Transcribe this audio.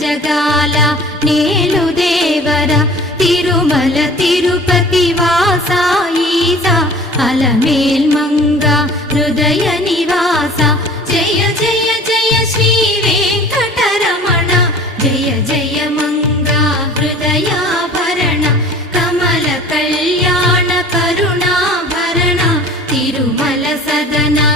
జగాల నేలు దేవర తిరుమల తిరుపతి వాసా ఈసా అలమేల్ మంగ హృదయ నివాస జయ జయ జయ శ్రీ వెంకటరమణ జయ జయ మంగ హృదయాభరణ కమల కళ్యాణ కరుణాభరణ తిరుమల సదనా